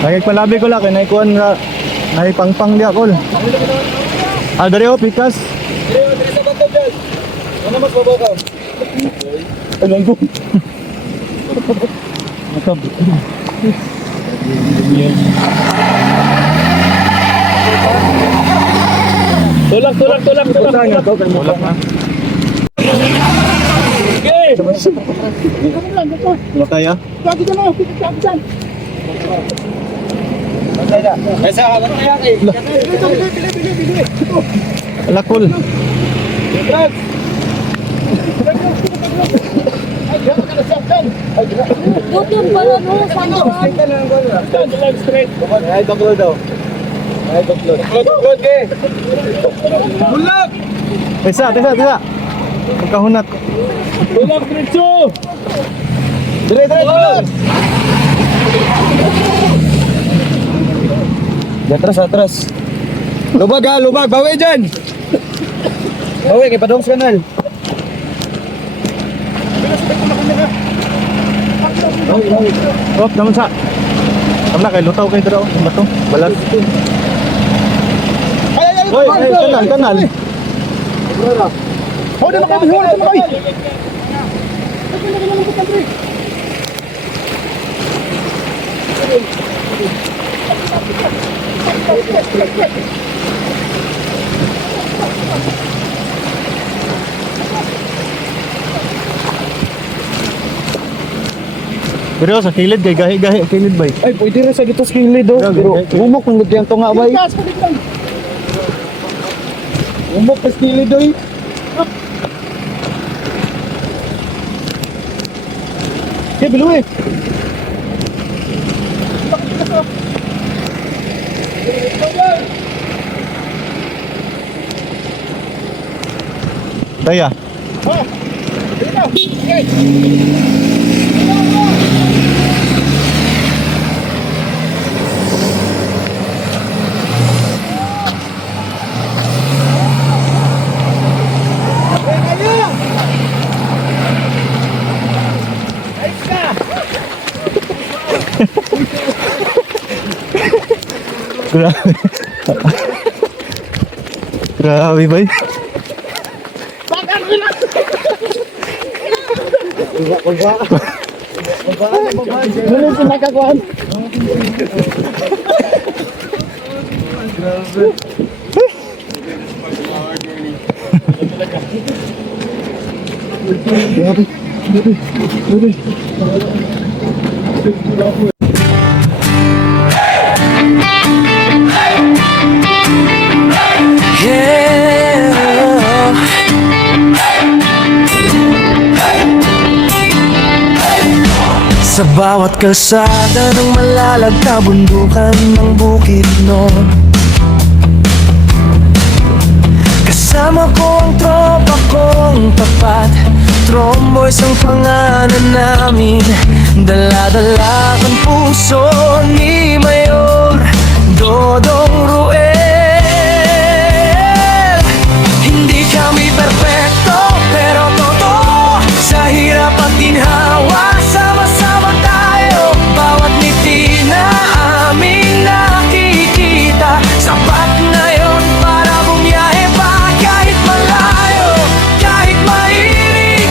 Nagpalabi ko lang kay naikuan nga naipangpang di ako. Dari o pikas. Dili sa bato dyan. Ano mas babaw ka? Anong ko? Nakab. Tulak. Tulak na. Okay. Makaya? Kaysa ka lang kaya kay. Lakol. Butong pala no, Straight. Ay, baklo daw. Ay, baklo. Tulak kay. Bulak. Tisa. Magkahunat. Tulak diretso. Dire. Atras. Lubag, bawi dyan. Bawi, kay Padong Kanal. Naman sa. Tama na, kay lutaw kayo dito. Bato, balat. Ay, kanal. Hoy, na kayo. Pero sa kilid kay gahi kilid bay. Ay, pwede rin sa dito sa kilid do. Pero Umok ng gudyan to nga bay. Umok sa kilid do. Ke bilu eh. Daya. Grabe. Grabe bay. Ano sa nakakuan? Sa bawat kalsada ng malalagta bundukan ng bukid noon, kasama ko ang tropa kong tapat. Tromboys ang pangalan namin, dala-dala ang puso ni Mayor Dodong Ruel. Hindi kami perfecto pero totoo, sa hirap at ginhawa sama-sama tayo. Bawat ngiti na aming nakikita, sapat na yon para bumiyahe pa. Kahit malayo, kahit mainit,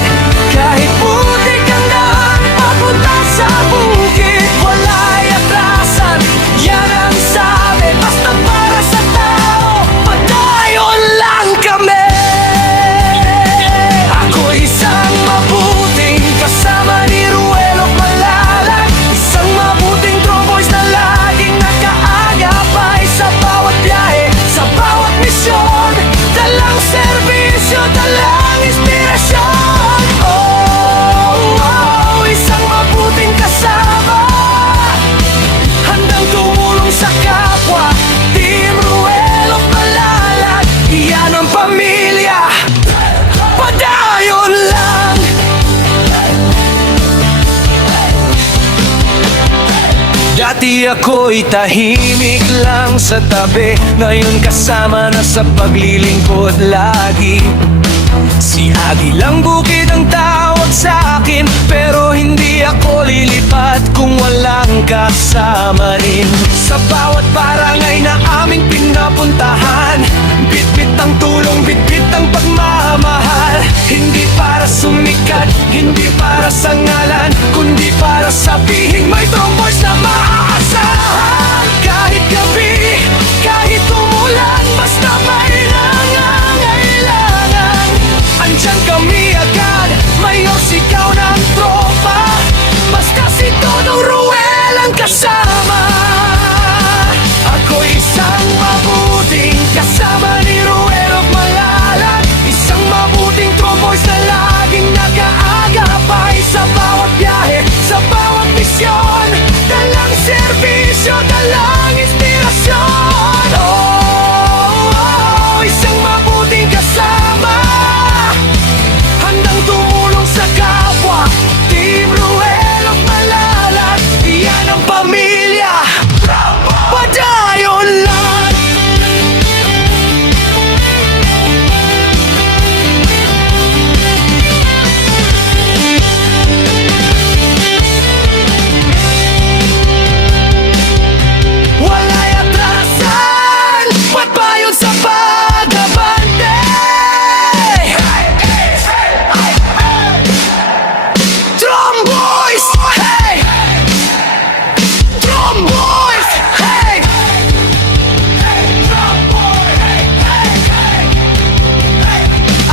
kahit putik ang daan papunta sa bukid, wala'y atrasan, yan ang sabi. Basta para sa tao, padayon lang kami. Ako isang mabuting kasama ni Ruel of Malalag, isang mabuting tromboys na laging nakaagapay sa bawat biyahe, sa bawat misyon. Dalang serbisyo, dalang inspirasyon. Oh, isang mabuting kasama, handang tumulong sa kapwa. Team Ruel of Malalag, iyan ang pamilya. Padayon lang. Dati ako'y tahimik lang sa tabi, ngayon kasama na sa paglilingkod lagi. Si Agilang Bukid ang tawag sa akin, pero hindi ako lilipat kung walang ka. kasama rin sa bawat barangay na aming pinapuntahan. Bitbit ang tulong, bitbit ang pagmamahal. Hindi para sumikat, hindi para sa ngalan, kundi para sabihin may tromboys na maaasahan. Kahit gabi, kahit umulan, basta may nangangailangan, andyan kami agad, mayor sigaw ng tropa. Basta si Todong Ruel ang kasama. Ako'y isang mabuting kasama ni Ruel of Malalag, isang mabuting tromboys na laging nag-aagapay sa bawat biyahe, sa bawat misyon. Dalang serbisyo, dalang inspirasyon. Oh, isang mabuting kasama, handang tumulong sa kapwa. Team Ruel of Malalag, iyan ang pamilya. Padayon lang. Wala'y atrasan, pagbayon sa pag-abante. Tromboys, hey! Tromboys, hey!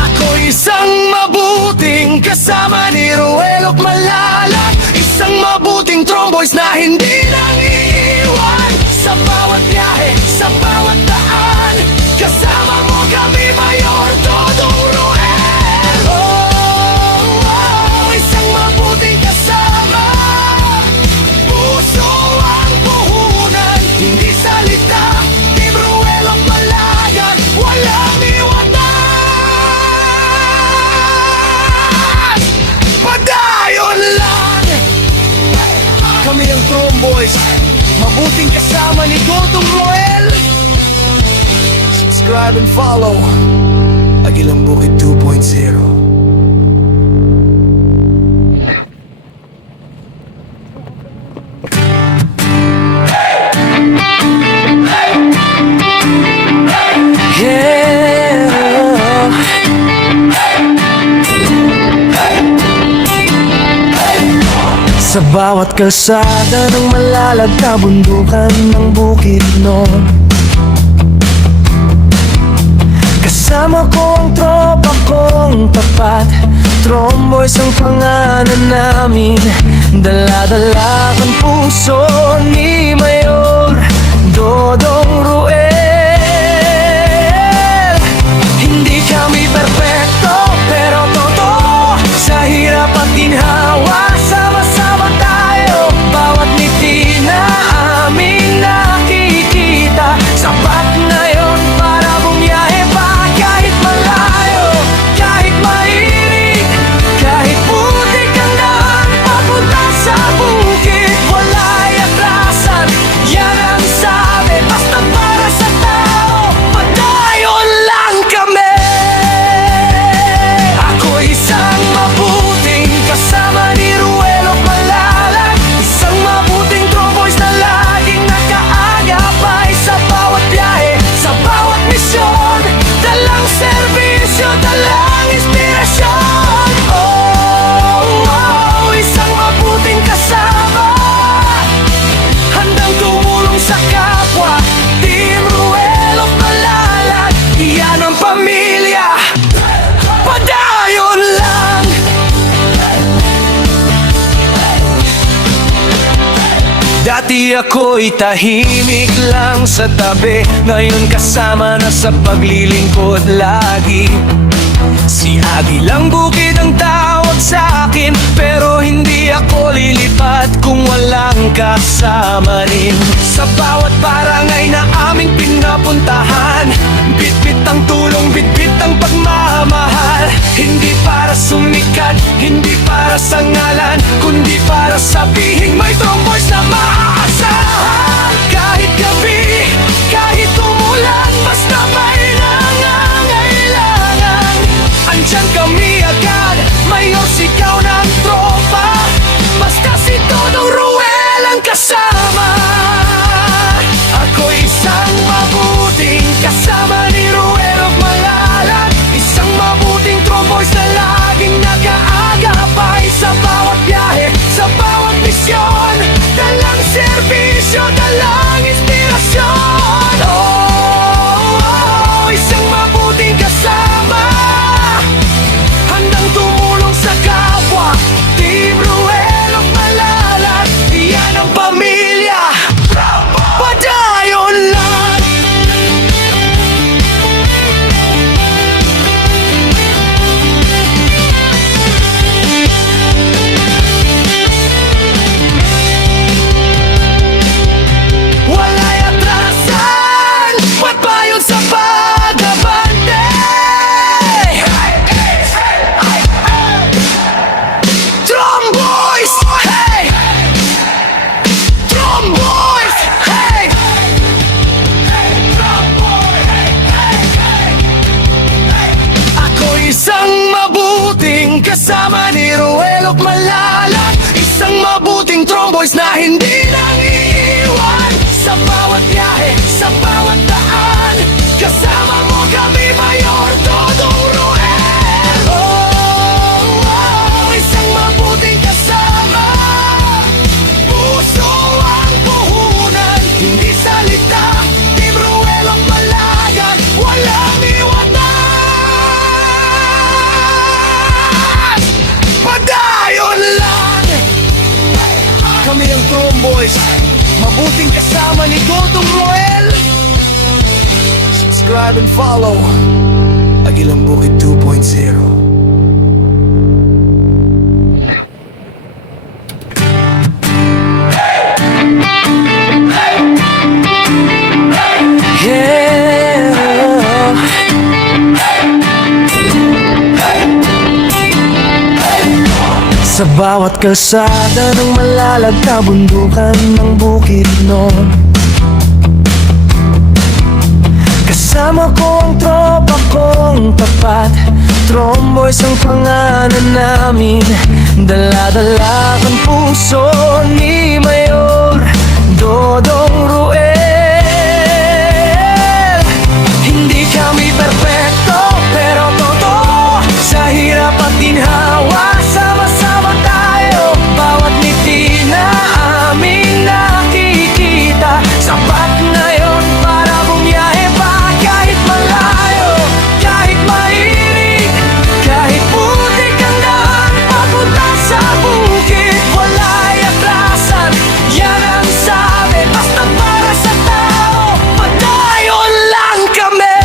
Ako isang mabuting kasama ni Ruel of Malalag, isang mabuting tromboys na hindi nang iiwan sa bawat biyahe, sa bawat daan. Kasama mo kami, Mayor Todong Ruel. Oh, isang mabuting kasama, puso ang puhunan, hindi salita. Team Ruel of Malalag, walang iwanan. Padayon lang. Kami ang Tromboys, mabuting kasama ni Todong Ruel. Subscribe and follow Agilang Bukid 2.0. Sa bawat kalsada ng Malalag, kabundukan ng Bukidnon, kasama ko ang tropa kong tapat. Tromboys ang pangalan namin, dala-dala ang puso ni Mayor Dodong Ruel. Hindi kami perfecto, pero totoo, sa hirap at ginhawa, sama-sama tayo. Bawat ngiti na aming nakikita, sapat na yon para bumiyahe pa. Kahit malayo, kahit mainit, kahit putik ang daan papunta sa bukid, wala'y atrasan, yan ang sabi. Basta para sa tao, padayon lang kami. Ako isang mabuting kasama ni Ruel of Malalag, isang mabuting tromboys na laging nakaagapay sa bawat biyahe, sa bawat misyon. Dalang serbisyo, dalang inspirasyon. Oh, isang mabuting kasama, handang tumulong sa kapwa. Team Ruel of Malalag, iyan ang pamilya. Padayon lang. Dati ako'y tahimik lang sa tabi, ngayon kasama na sa paglilingkod lagi. Si Agilang Bukid ang tawag sa akin, pero hindi ako lilipat kung walang kasama rin. Sa bawat barangay na aming pinapuntahan, bitbit ang tulong, bitbit ang pagmamahal. Hindi para sumikat, hindi para sa ngalan, kundi para sabihin may tromboys na maaasahan. Kahit gabi, kahit umulan, basta may nangangailangan, andyan kami agad, mayor sigaw ng tropa. Basta si Todong Ruel ang kasama. tromboys na hindi nang iiwan sa bawat biyahe, sa bawat daan. Kasama mo kami, Mayor Dodong Ruel. Isang mabuting kasama, puso ang puhunan, hindi salita. Team Ruel ang palagan, walang iwanan. Padayon lang, kami ang Tromboys, mabuting kasama ni Dodong Ruel. Subscribe and follow Agilang Bukid 2.0. Sa bawat kalsada ng malalagta bundukan ng Bukidnon, kasama ko ang tropa kong tapat. Tromboys ang pangalan namin, dala-dala ang puso ni Mayor Dodong Ruel. Hindi kami perpekto pero totoo, sa hirap at ginhawa sama-sama tayo. Bawat ngiti na aming nakikita, sapat na yon para bumiyahe pa. Kahit malayo, kahit mainit, kahit putik ang daan papunta sa bukid, wala'y atrasan, yan ang sabi. Basta para sa tao, padayon lang kami.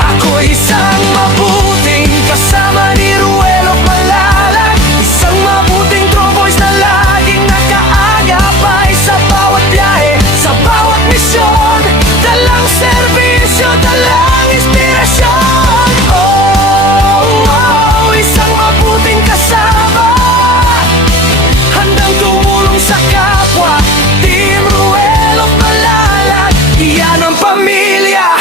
Ako isang mabuting kasama ni Ruelo Palalag, isang mabuting Tromboys na laging nakaagapay sa bawat biyahe, sa bawat misyon. Dalang serbisyo, dalang inspirasyon. Isang mabuting kasama, handang tumulong sa kapwa. Team Ruelo Palalag, iyan ang pamilya.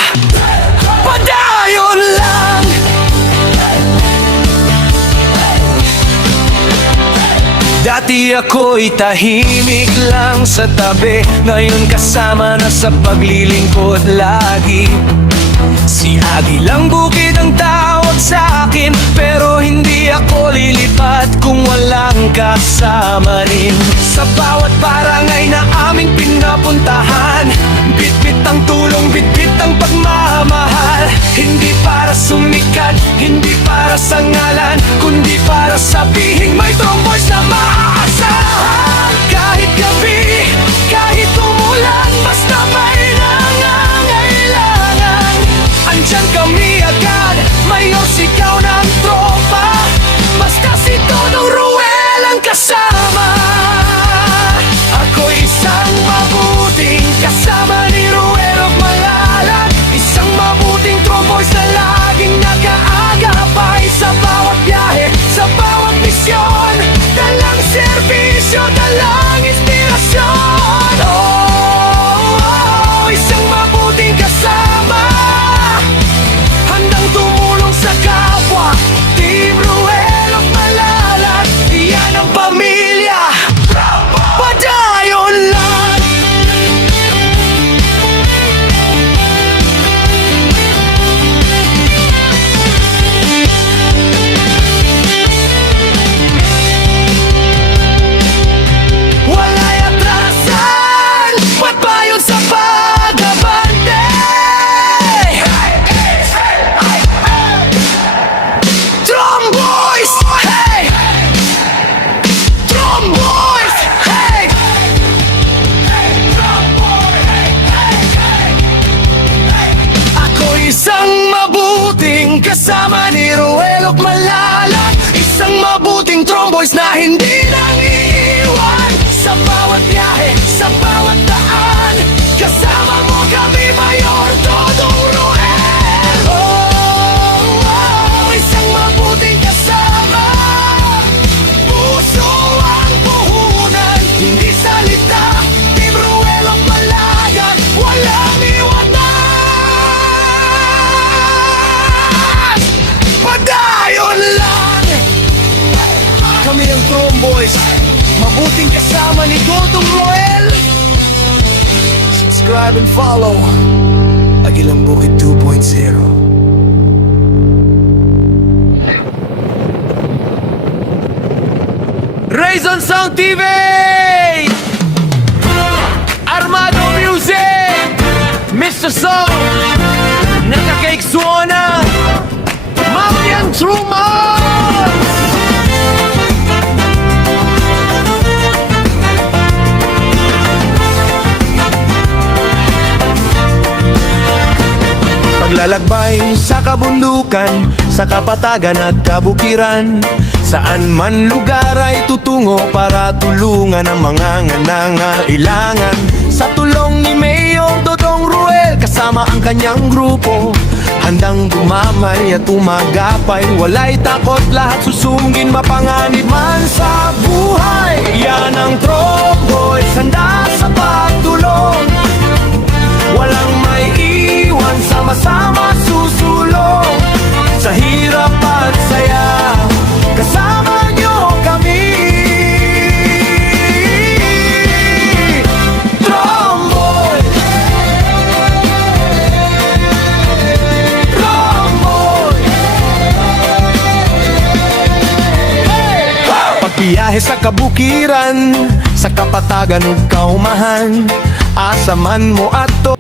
Padayon lang. Dati ako'y tahimik lang sa tabi, ngayon kasama na sa paglilingkod lagi. Si Agilang Bukid ang tawag sa akin, pero hindi ako lilipat kung walang kasama rin. Sa bawat barangay na aming pinapuntahan, bitbit ang tulong, bitbit ang pagmamahal. Hindi para sumikat, hindi para sa ngalan, kundi para sabihin may Tromboys na maaasahan. Kahit gabi, kahit umulan, basta may nangangailangan, andyan kami agad. Mayor, sigaw ng tropa, basta si Dodong Ruel ang kasama. Ako isang mabuting kasama ni Ruel og Malalag, isang mabuting Tromboys na laging nakaagapay sa bawat biyahe, sa bawat misyon. Dalang serbisyo, dalang inspirasyon. Isang mabuting kasama, handang tumulong sa kapwa. Team Ruel og Malalag, iyan ang pamilya. Padayon lang. Wala'y atrasan, pagbayon sa pag-abante. Tromboys! Hey! Tromboys! Hey! Ako isang mabuting kasama ni Ruel og Malalag, isang mabuting Tromboys na hindi nang iiwan sa bawat biyahe, sa bawat daan. Kasama mo kami, Mayor Dodong Ruel. Isang mabuting kasama, puso ang puhunan, hindi salita. Team Ruel ang palagan, walang iwanan. Padayon lang, kami ang Tromboys, Mabuting kasama ni Dodong Roel. Subscribe and follow Agilang Bukid 2.0. Raison Sound TV! Armado Music! Mr. Song! Nakakake Suona! Mamian Truman! Paglalakbay sa kabundukan, sa kapatagan at kabukiran, saan man lugar ay tutungo para tulungan ang mga nangangailangan. Sa tulong ni Mayor Dodong Roel, kasama ang kanyang grupo, handang dumamay at umagapay. Walay takot, lahat susungin, mapanganib man sa buhay. Yan ang Tromboy, handa sa pagtulong. Walang may iwan, sama-sama susulong. Sa hirap at saya, kasama nyo kami. Tromboy, Tromboy. Pagbiyahe sa kabukiran, sa kapatagan ug kaumahan, asaman mo ato